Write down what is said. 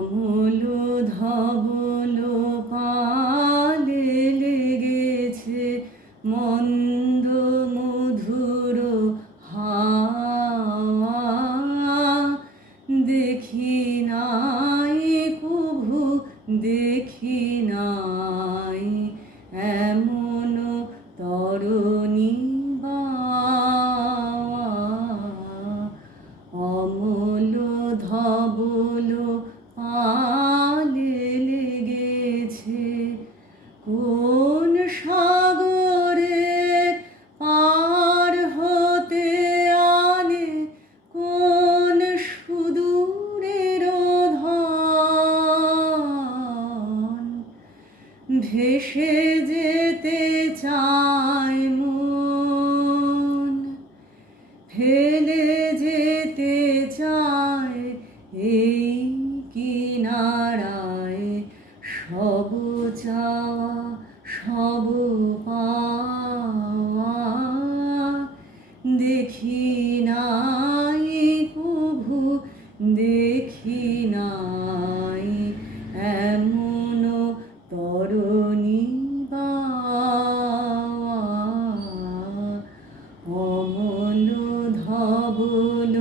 অমল ধবল পালে লেগেছে মন্দ মধুর হাওয়া, দেখি নাই কভু দেখি নাই এমন তরণী বাওয়া। অমল ধবল পালে লেগেছে কোন সাগরের পার হতে আনে কোন সুদূরের ধন। ভেসে যেতে চায় মন, ফেলে যেতে চায় এই কিনারায় সব চাওয়া সব পাওয়া। দেখি নাই কভু দেখি নাই এমন তরণী বাওয়া। অমল ধবল